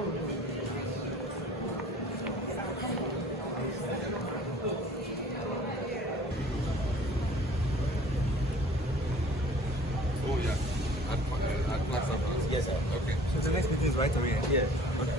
Oh yeah, at Plaza. Yes, sir. Okay. So the next meeting is right away. Yeah. Okay.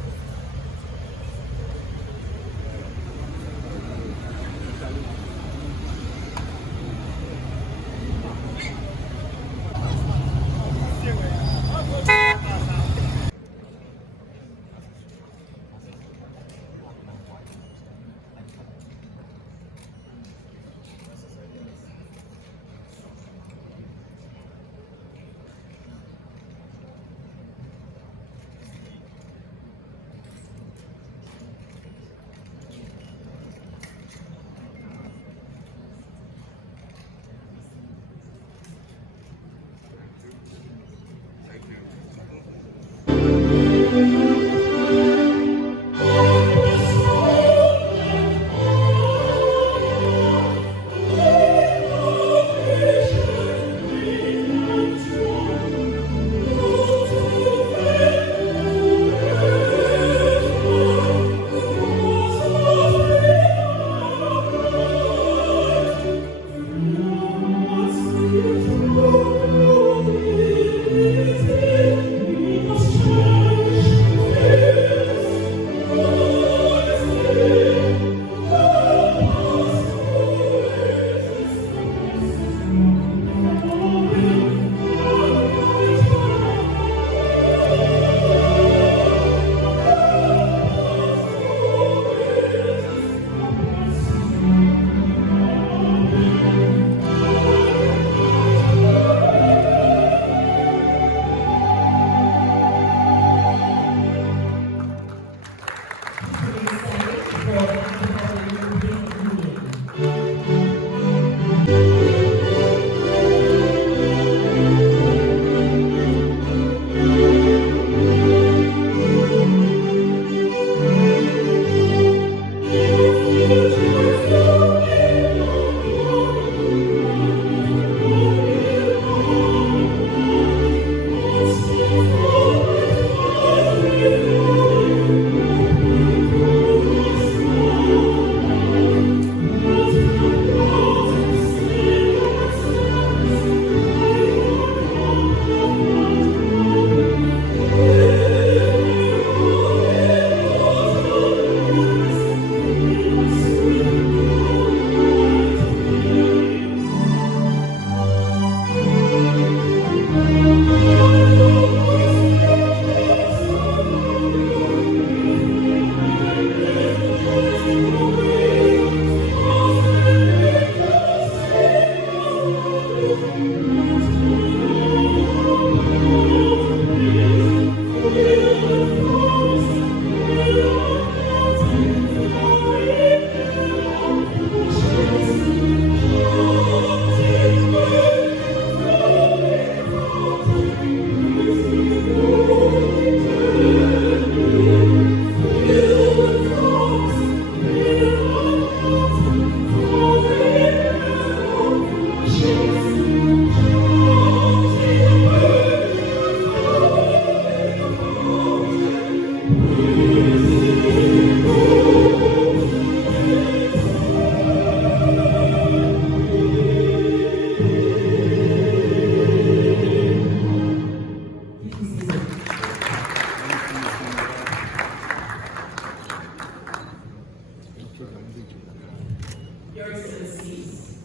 Your Excellencies,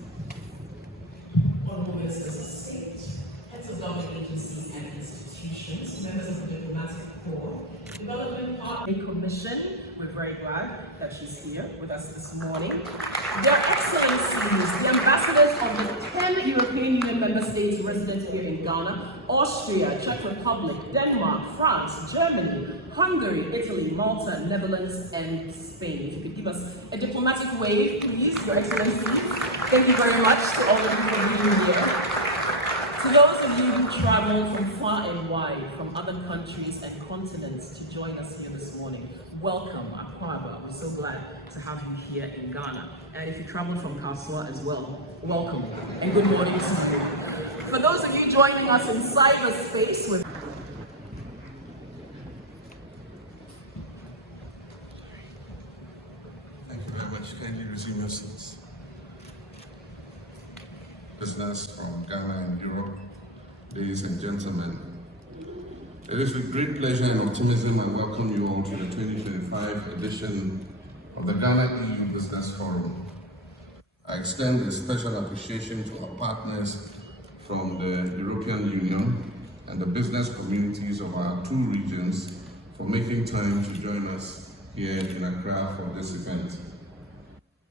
honorable ministers of state, heads of government agencies and institutions, members of the diplomatic corps, development partner commission, we're very glad that she's here with us this morning. Your Excellencies, the ambassadors of the 10 European Union member states resident here in Ghana, Austria, Czech Republic, Denmark, France, Germany, Hungary, Italy, Malta, Netherlands, and Spain. If you could give us a diplomatic wave, please, Your Excellencies. Thank you very much to all of you for being here. To those of you who traveled from far and wide, from other countries and continents to join us here this morning, welcome, Akwaba. We're so glad to have you here in Ghana. And if you traveled from Kasoa as well, welcome and good morning to you. For those of you joining us in cyberspace with much. Kindly resume your seats. Business from Ghana and Europe, ladies and gentlemen. It is with great pleasure and optimism I welcome you all to the 2025 edition of the Ghana EU Business Forum. I extend a special appreciation to our partners from the European Union and the business communities of our two regions for making time to join us here in Accra for this event.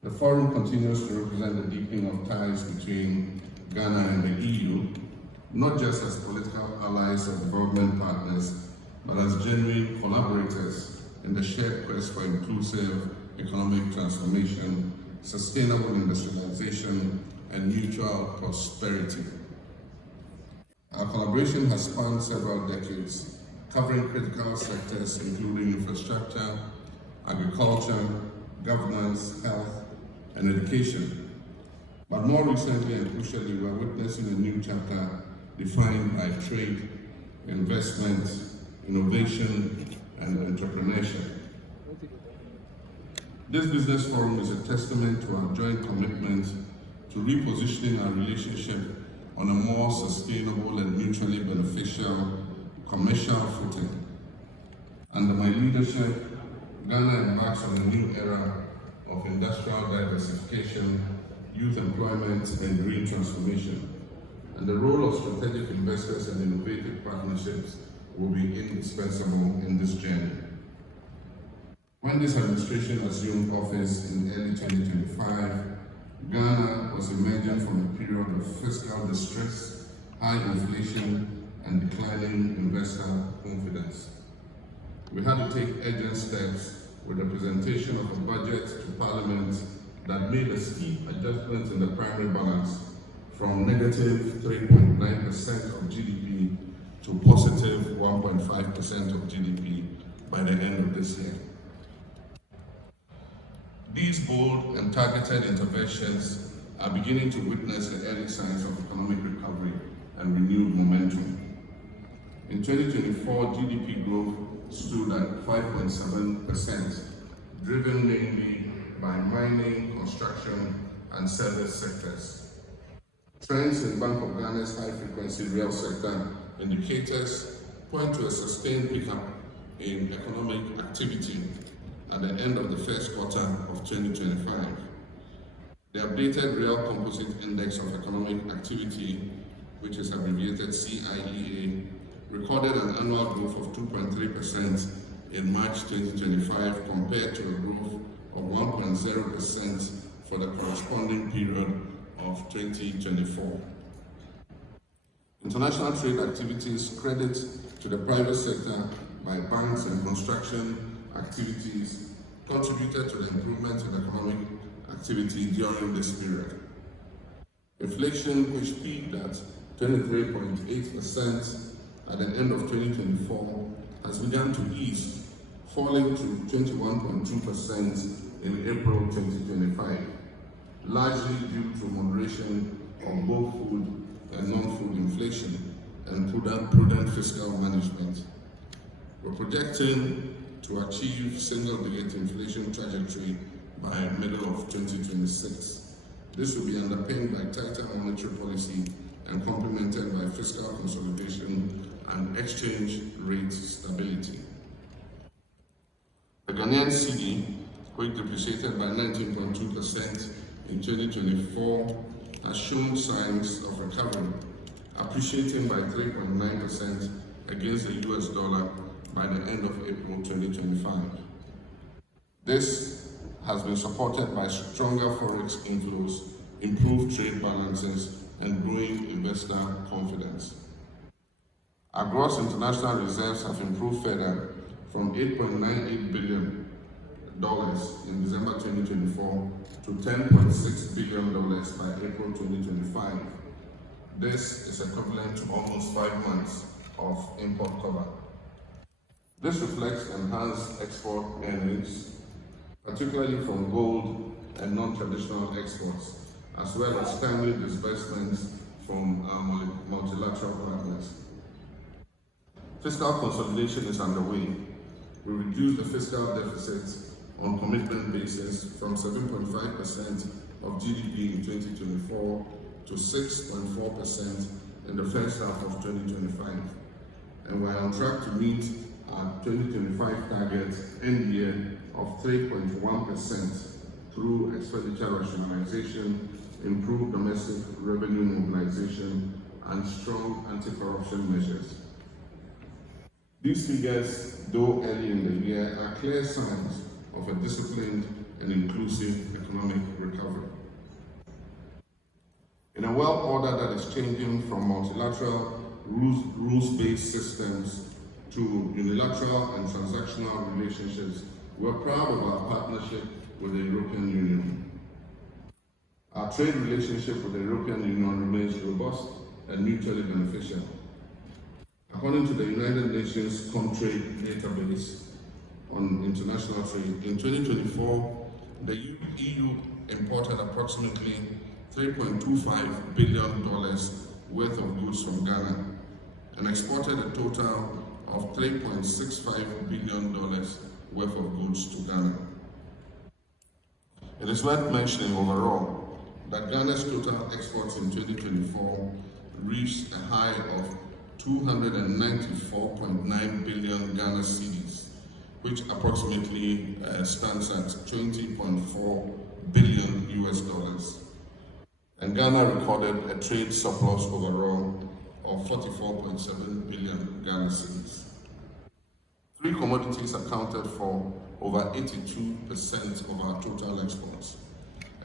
The forum continues to represent the deepening of ties between Ghana and the EU, not just as political allies or development partners, but as genuine collaborators in the shared quest for inclusive economic transformation, sustainable industrialization, and mutual prosperity. Our collaboration has spanned several decades, covering critical sectors including infrastructure, agriculture, governance, health, and education. But more recently and crucially, we are witnessing a new chapter defined by trade, investment, innovation, and entrepreneurship. This business forum is a testament to our joint commitment to repositioning our relationship on a more sustainable and mutually beneficial commercial footing. Under my leadership, Ghana embarks on a new era of industrial diversification, youth employment, and green transformation. And the role of strategic investors and innovative partnerships will be indispensable in this journey. When this administration assumed office in early 2025, Ghana was emerging from a period of fiscal distress, high inflation, and declining investor confidence. We had to take urgent steps with the presentation of a budget to Parliament that made a steep adjustment in the primary balance from negative 3.9% of GDP to positive 1.5% of GDP by the end of this year. These bold and targeted interventions are beginning to witness the early signs of economic recovery and renewed momentum. In 2024, GDP growth stood at 5.7%, driven mainly by mining, construction, and service sectors. Trends in Bank of Ghana's high-frequency real sector indicators point to a sustained pickup in economic activity at the end of the first quarter of 2025. The updated Real Composite Index of Economic Activity, which is abbreviated CIEA, recorded an annual growth of 2.3% in March 2025 compared to a growth of 1.0% for the corresponding period of 2024. International trade activities credit to the private sector by banks and construction activities contributed to the improvement in economic activity during this period. Inflation, which peaked at 23.8% at the end of 2024, has begun to ease, falling to 21.2% in April 2025, largely due to moderation of both food and non-food inflation and prudent fiscal management. We're projecting to achieve single-digit inflation trajectory by middle of 2026. This will be underpinned by tighter monetary policy and complemented by fiscal consolidation and exchange rate stability. The Ghanaian cedi, which depreciated by 19.2% in 2024, has shown signs of recovery, appreciating by 3.9% against the US dollar by the end of April 2025. This has been supported by stronger forex inflows, improved trade balances, and growing investor confidence. Our gross international reserves have improved further from $8.98 billion in December 2024 to $10.6 billion by April 2025. This is equivalent to almost 5 months of import cover. This reflects enhanced export earnings, particularly from gold and non-traditional exports, as well as timely disbursements from our multilateral partners. Fiscal consolidation is underway. We reduced the fiscal deficit on commitment basis from 7.5% of GDP in 2024 to 6.4% in the first half of 2025. And we're on track to meet our 2025 target end year of 3.1% through expenditure rationalization, improved domestic revenue mobilization, and strong anti-corruption measures. These figures, though early in the year, are clear signs of a disciplined and inclusive economic recovery. In a world order that is changing from multilateral, rules-based systems to unilateral and transactional relationships, we're proud of our partnership with the European Union. Our trade relationship with the European Union remains robust and mutually beneficial. According to the United Nations Comtrade database on international trade, in 2024, the EU imported approximately $3.25 billion worth of goods from Ghana and exported a total of $3.65 billion worth of goods to Ghana. It is worth mentioning overall that Ghana's total exports in 2024 reached a high of 294.9 billion Ghana cedis, which approximately stands at 20.4 billion US dollars. And Ghana recorded a trade surplus overall of 44.7 billion Ghana cedis. Three commodities accounted for over 82% of our total exports,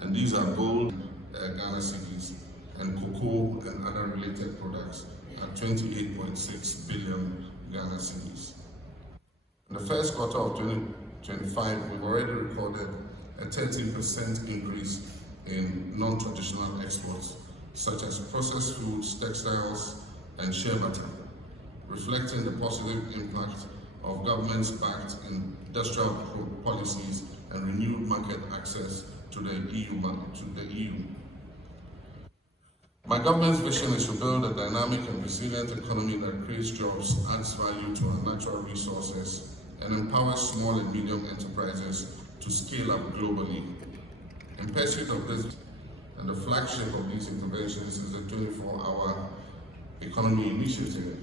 and these are gold, Ghana cedis, and cocoa and other related products at 28.6 billion Ghana cedis. In the first quarter of 2025, we've already recorded a 13% increase in non-traditional exports, such as processed foods, textiles, and shea butter, reflecting the positive impact of governments-backed industrial policies and renewed market access to the EU. My government's vision is to build a dynamic and resilient economy that creates jobs, adds value to our natural resources, and empowers small and medium enterprises to scale up globally. In pursuit of this, and the flagship of these interventions is the 24-hour economy initiative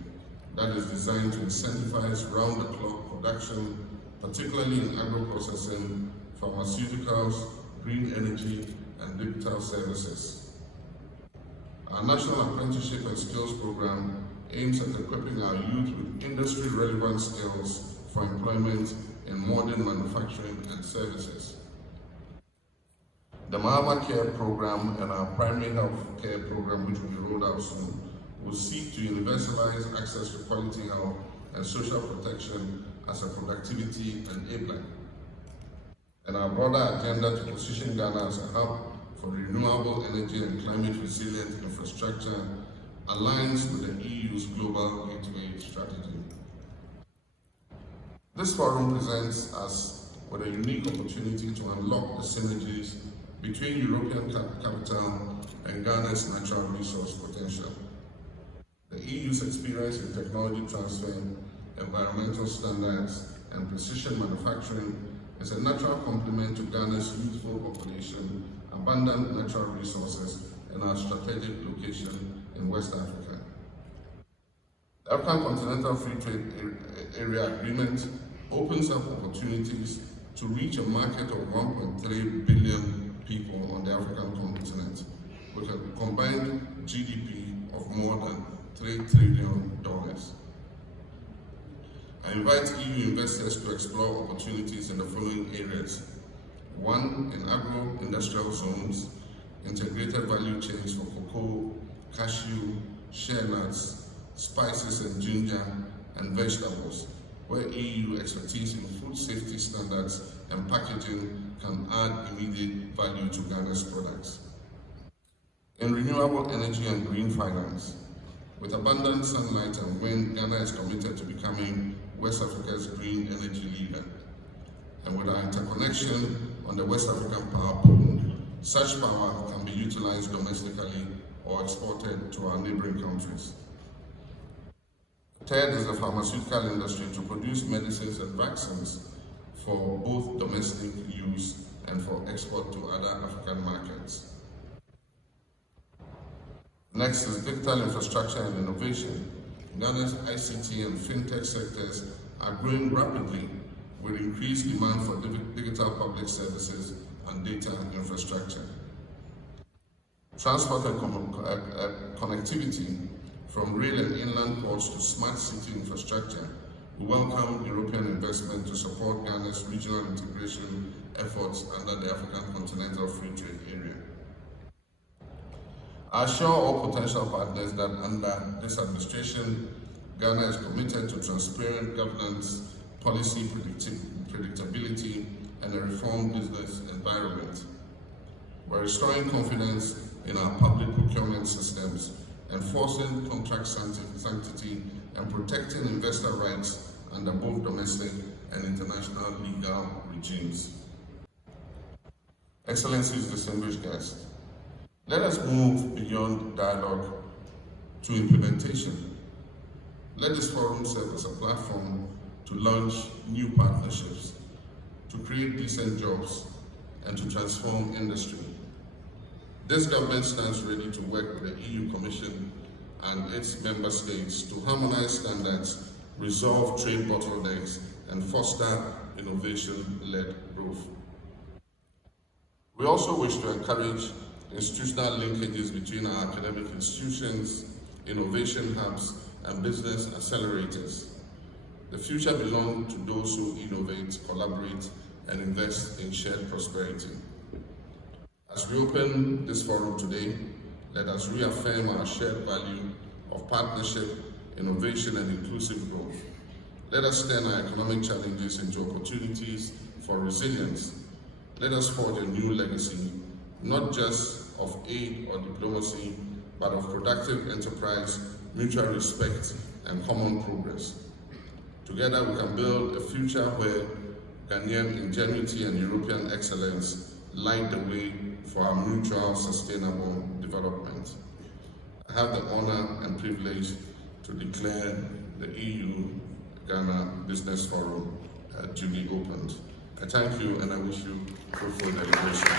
that is designed to incentivize round-the-clock production, particularly in agro-processing, pharmaceuticals, green energy, and digital services. Our National Apprenticeship and Skills Program aims at equipping our youth with industry-relevant skills for employment in modern manufacturing and services. The Mahama Care Program and our Primary Health Care Program, which will be rolled out soon, will seek to universalize access to quality health and social protection as a productivity enabler. And our broader agenda to position Ghana as a hub for renewable energy and climate resilient infrastructure aligns with the EU's Global Gateway strategy. This forum presents us with a unique opportunity to unlock the synergies between European capital and Ghana's natural resource potential. The EU's experience in technology transfer, environmental standards, and precision manufacturing is a natural complement to Ghana's youthful population, abundant natural resources, and our strategic location in West Africa. The African Continental Free Trade Area Agreement opens up opportunities to reach a market of 1.3 billion people on the African continent, with a combined GDP of more than $3 trillion. I invite EU investors to explore opportunities in the following areas. 1, in agro-industrial zones, integrated value chains for cocoa, cashew, shea nuts, spices and ginger, and vegetables, where EU expertise in food safety standards and packaging can add immediate value to Ghana's products. In renewable energy and green finance, with abundant sunlight and wind, Ghana is committed to becoming West Africa's green energy leader. And with our interconnection on the West African power pool, such power can be utilized domestically or exported to our neighboring countries. Third is the pharmaceutical industry to produce medicines and vaccines for both domestic use and for export to other African markets. Next is digital infrastructure and innovation. Ghana's ICT and fintech sectors are growing rapidly with increased demand for digital public services and data infrastructure. Transport and connectivity, from rail and inland ports to smart city infrastructure. We welcome European investment to support Ghana's regional integration efforts under the African Continental Free Trade Area. I assure all potential partners that under this administration, Ghana is committed to transparent governance, policy predictability, and a reformed business environment. We're restoring confidence in our public procurement systems, enforcing contract sanctity, and protecting investor rights under both domestic and international legal regimes. Excellencies, distinguished guests, let us move beyond dialogue to implementation. Let this forum serve as a platform to launch new partnerships, to create decent jobs, and to transform industry. This government stands ready to work with the EU Commission and its member states to harmonize standards, resolve trade bottlenecks, and foster innovation-led growth. We also wish to encourage institutional linkages between our academic institutions, innovation hubs, and business accelerators. The future belongs to those who innovate, collaborate, and invest in shared prosperity. As we open this forum today, let us reaffirm our shared value of partnership, innovation, and inclusive growth. Let us turn our economic challenges into opportunities for resilience. Let us forge a new legacy, not just of aid or diplomacy, but of productive enterprise, mutual respect, and common progress. Together we can build a future where Ghanaian ingenuity and European excellence light the way for our mutual sustainable development. I have the honor and privilege to declare the EU-Ghana Business Forum duly opened. I thank you and I wish you fruitful deliberations.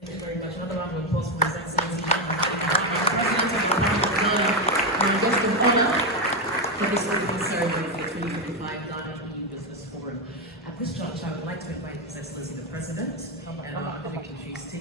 Thank you very much. Another round of applause for His Excellency. President of the Republic of Ghana, and just an honor for this opening ceremony for the 2025 Ghana EU Business Forum. At this juncture, I would like to invite His Excellency the President and our dignitaries to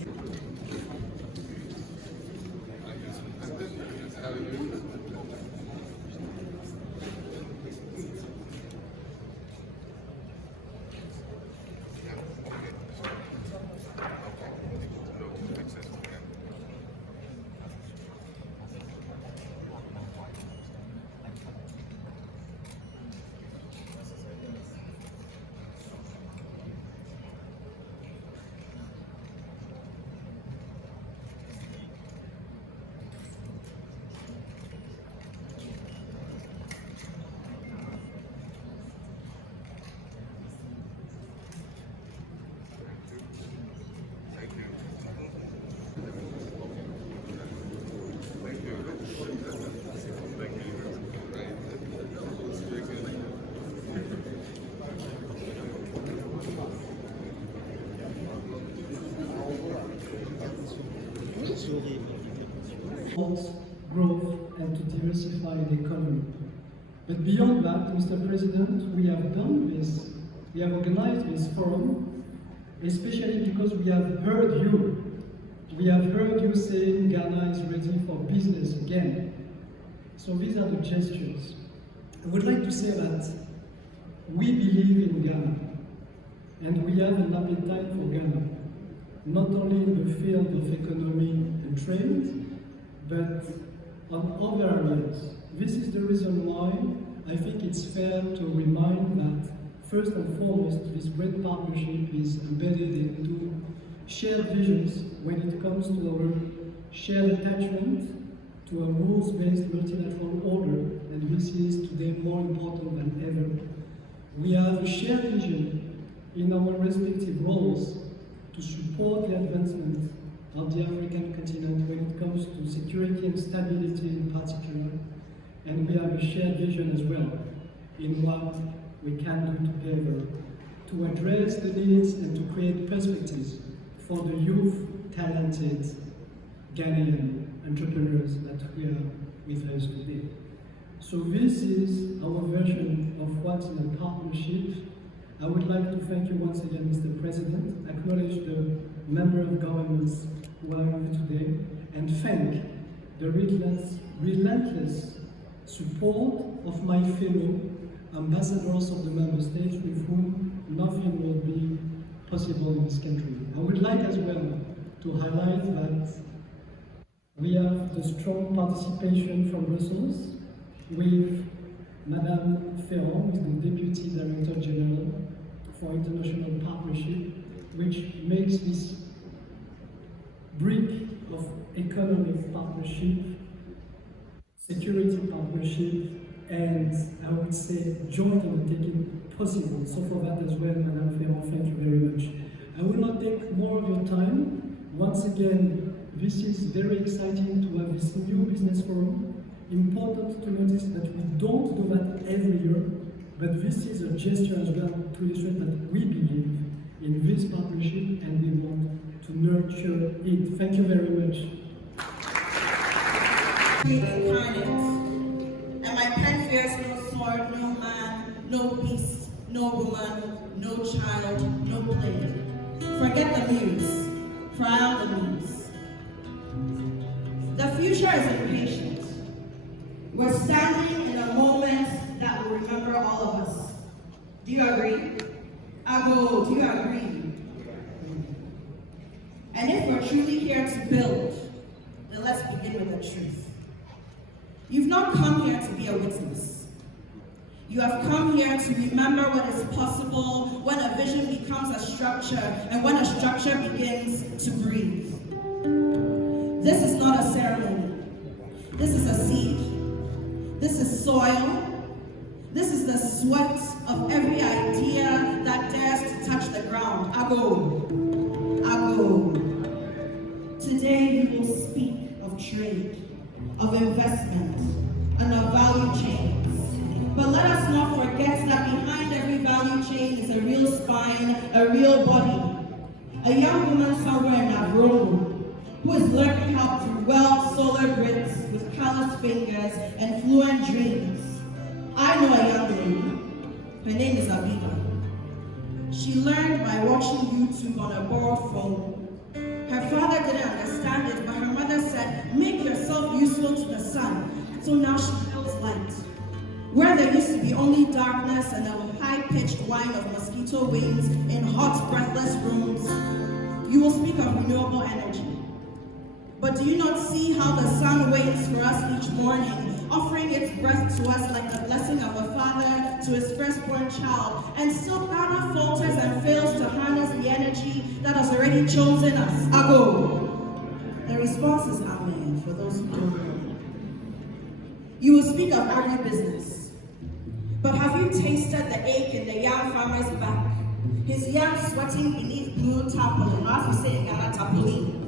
growth and to diversify the economy. But beyond that, Mr. President, we have done this, we have organized this forum, especially because we have heard you. We have heard you saying Ghana is ready for business again. So these are the gestures. I would like to say that we believe in Ghana, and we have an appetite for Ghana, not only in the field of economy and trade, but on other areas. This is the reason why I think it's fair to remind that, first and foremost, this great partnership is embedded into shared visions when it comes to our shared attachment to a rules-based multilateral order, and this is today more important than ever. We have a shared vision in our respective roles to support the advancement of the African continent when it comes to security and stability in particular, and we have a shared vision as well in what we can do together to address the needs and to create perspectives for the youth, talented Ghanaian entrepreneurs that we are with us today. So this is our version of what's in a partnership. I would like to thank you once again, Mr. President, acknowledge the member of governments who are here today, and thank the relentless support of my fellow ambassadors of the member states with whom nothing will be possible in this country. I would like as well to highlight that we have the strong participation from Brussels with Madame Ferrand, who is the Deputy Director General for International Partnership, which makes this brick of economic partnership, security partnership, and I would say joint undertaking possible. So for that as well, Madame Ferrand, thank you very much. I will not take more of your time. Once again, this is very exciting to have this new business forum. Important to notice that we don't do that every year, but this is a gesture as well to illustrate that we believe in this partnership and we want to nurture it. Thank you very much. Incarnate, and my pen fears no sword, no man, no beast, no woman, no child, no blade. Forget the muse, for I am the muse. The future is impatient. We're standing in a moment that will remember all of us. Do you agree? Ago, do you agree? And if we're truly here to build, then let's begin with the truth. You've not come here to be a witness. You have come here to remember what is possible when a vision becomes a structure and when a structure begins to breathe. This is not a ceremony. This is a seed. This is soil. This is the sweat of every idea that dares to touch the ground. Ago. Ago. Today we will speak of trade, of investment, and of value chains. But let us not forget that behind every value chain is a real spine, a real body. A young woman somewhere in Nairobi who is learning how to weld solar bricks with calloused fingers and fluent dreams. I know a young lady. Her name is Abiba. She learned by watching YouTube on a borrowed phone. Her father didn't understand it, but her mother said, make yourself useful to the sun. So now she builds light. Where there used to be only darkness and a high-pitched whine of mosquito wings in hot, breathless rooms, you will speak of renewable energy. But do you not see how the sun waits for us each morning, offering its breath to us like the blessing of a father to his firstborn child, and still Ghana falters and fails to harness the energy that has already chosen us? Ago. The response is amen for those who don't know. You will speak of agribusiness, but have you tasted the ache in the yam farmer's back? His yam sweating beneath blue tarpaulin, or as we say in Ghana, tarpaulin,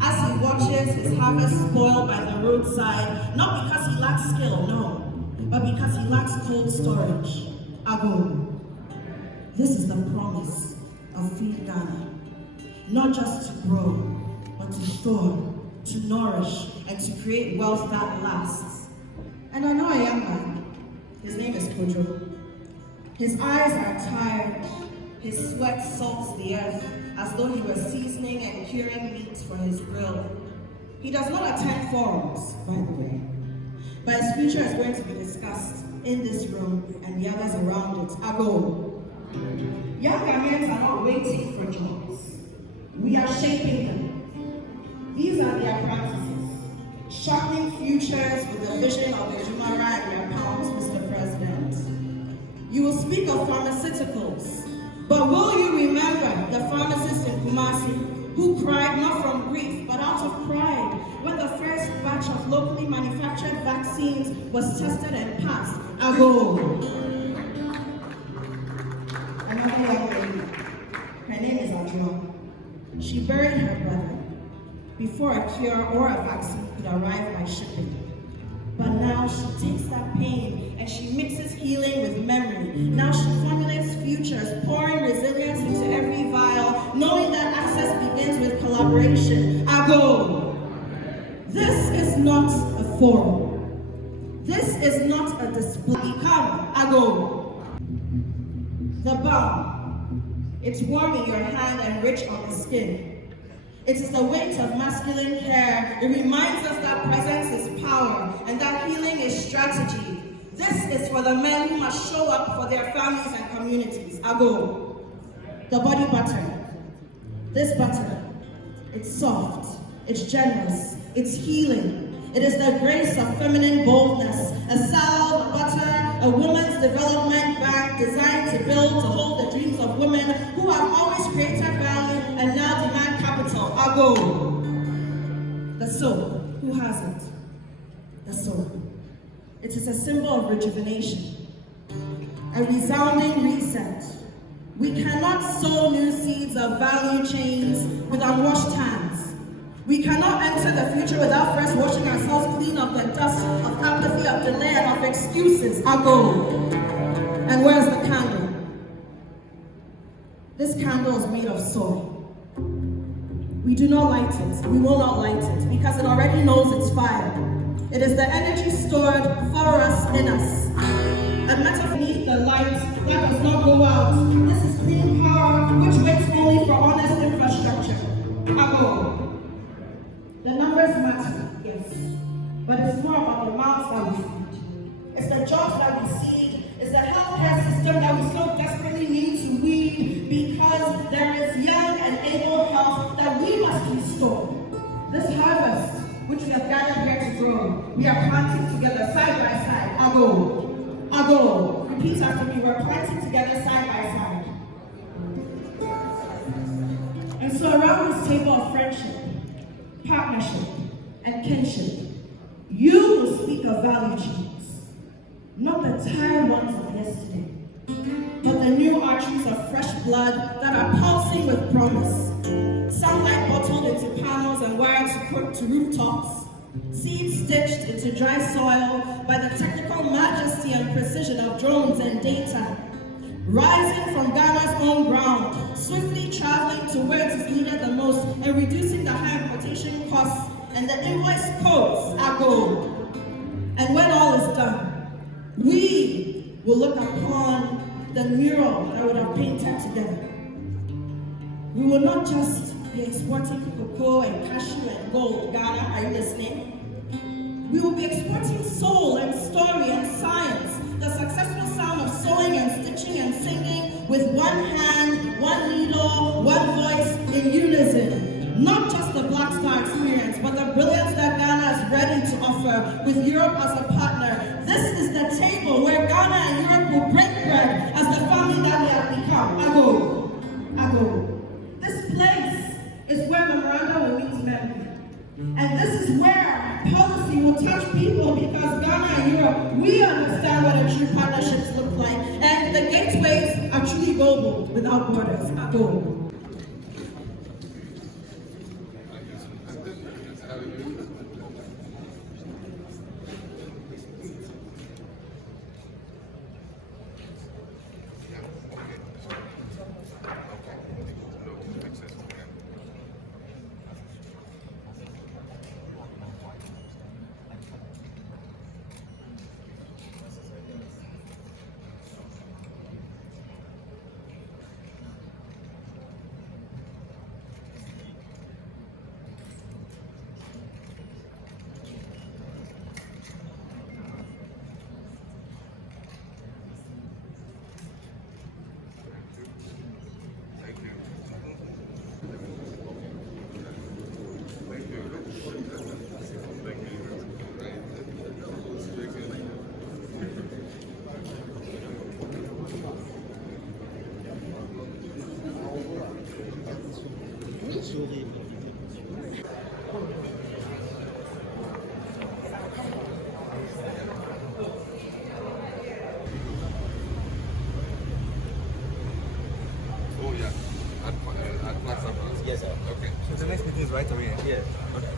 as he watches his harvest spoiled by the roadside, not because he lacks skill, no, but because he lacks cold storage. Ago. This is the promise of Feed Ghana. Not just to grow, but to store, to nourish, and to create wealth that lasts. And I know a young man. His name is Kojo. His eyes are tired. His sweat salts the earth as though he were seasoning and curing meat for his grill. He does not attend forums, by the way, but his future is going to be discussed in this room and the others around it. Ago. Young Ghanaians are not waiting for jobs. We are shaping them. These are the apprentices, sharpening futures with the vision of the Jumara and their pounds, Mr. President. You will speak of pharmaceuticals, but will you remember the pharmacists in Kumasi who cried not from grief, but out of pride when the first batch of locally manufactured vaccines was tested and passed? Ago. Another young lady. Her name is Adjoa. She buried her brother before a cure or a vaccine could arrive by shipping. But now she takes that pain and she mixes healing with memory. Now she formulates futures, pouring resilience into every vial, knowing that access begins with collaboration. Ago. This is not a forum. This is not a display. Come, Ago. The balm. It's warm in your hand and rich on the skin. It is the weight of masculine care. It reminds us that presence is power and that healing is strategy. This is for the men who must show up for their families and communities. Ago. The body butter. This butter. It's soft. It's generous. It's healing. It is the grace of feminine boldness. A salve, a butter, a woman's development bank designed to build, to hold the dreams of women who have always created value and now demand capital. Ago. The soul. Who has it? The soul. It is a symbol of rejuvenation. A resounding reset. We cannot sow new seeds of value chains with unwashed hands. We cannot enter the future without first washing ourselves clean of the dust of apathy, of delay, and of excuses. Ago. And where's the candle? This candle is made of soil. We do not light it. We will not light it because it already knows its fire. It is the energy stored for us in us. A metaphor beneath the light that does not go out. This is clean power which waits only for honest infrastructure. Ago. The numbers matter, yes, but it's more about the mouths that we feed. It's the jobs that we seed. It's the healthcare system that we so desperately need to weed because there is young and able health that we must restore. This harvest, which we have gathered here to grow, we are planting together side by side. Ago. Ago. Repeat after me. We're planting together side by side. And so around this table of friendship, partnership, and kinship, you will speak of value chains, not the tired ones of yesterday, but the new arteries of fresh blood that are pulsing with promise. Sunlight bottled into panels and wired to rooftops, seeds stitched into dry soil by the technical majesty and precision of drones and data, rising from Ghana's own ground, swiftly traveling to where it is needed the most and reducing the high importation costs and the invoice codes. Ago. And when all is done, we will look upon the mural that we have painted together. We will not just be exporting cocoa and cashew and gold. Ghana, are you listening? We will be exporting soul and story and science, the successful sound of sewing and stitching and singing with one hand, one needle, one voice in unison. Not just the Black Star experience, but the brilliance that Ghana is ready to offer with Europe as a partner. This is the table where Ghana and Europe will break bread as the family that we have become. Ago. Ago. This place is where memoranda will meet memory. And this is where policy will touch people because Ghana and Europe, we understand what a true partnerships look like. And the gateways are truly global without borders. Ago. at Flagstaff. Yes, sir. Okay. So the next meeting is right away. Yeah. Okay.